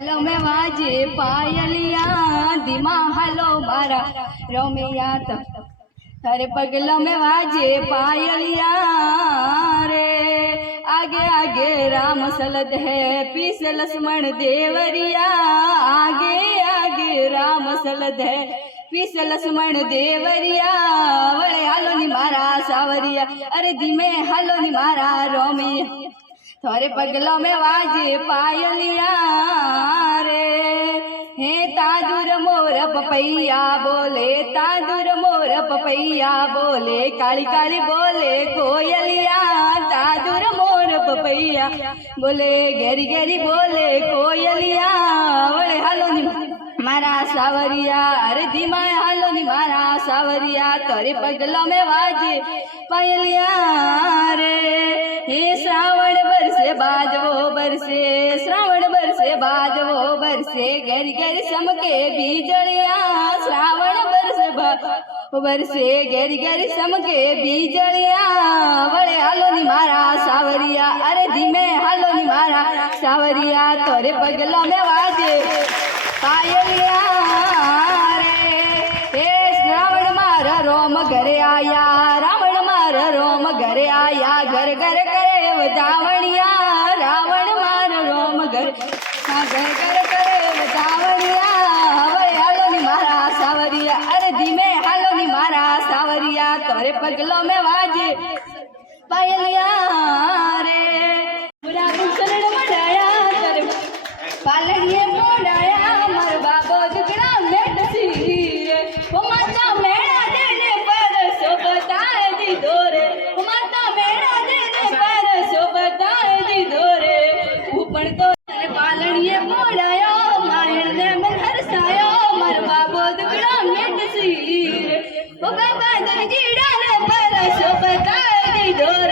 hello मैं वाजे पायलिया धीमा हलो मारा रोमिया थारे पगलों में वाजे पायलिया रे आगे आगे राम सलद है पीछे लक्ष्मण देवरिया आगे आगे राम सलद है पीछे लक्ष्मण देवरिया वळे हालो नी मारा सावरिया अरे धीमे हालो नी मारा रोमिया थारे पगलों में वाजे पायलिया रे हे तादुर मोर पपैया बोले तादुर मोर पपैया बोले काली काली बोले कोयलिया तादुर मोर पपैया बोले गहरी गहरी बोले कोयलिया वळे हालो नी मारा सावरिया अरे धीमा हालो नी मारा सावरिया तारे पगलों में वाजे पायलिया रे हे श्रावण बरसे बाजवो बरसे श्रावण बरसे बाजवो बरसे गहरी गहरी समके बीजलिया श्रावण बरसे गहरी गहरी समके बीजलिया वळे हालो नी मारा सावरिया अरे धीमे हालो नी मारा सावरिया तोरे पगलों में वाजे पायलिया रे हे श्रावण मारा रोम घरे आया रावण मारा रोम घरे आया घर घर करे वधावणिया रावण मार रोम घर घर घर करे वधावणिया वळे हालो नी मारा सावरिया अरे धीमे हालो नी मारा सावरिया तोरे पगलों में वाजे पायलिया रे बुरा शरण मडाया तोरे पालड़िए मोडाया मर बाबो दुगड़ा मेट सी वो माता मेरा देने पर सो बताए दी दोरे वो माता मेरा देने पर सो बताए दी दोरे ऊपर तो पालड़िए मोडायो मायण ने मन हरसायो मर बाबो दुगड़ा मेट सी वो बाबा दरगीड़ा ने पर सो बताए दी दोरे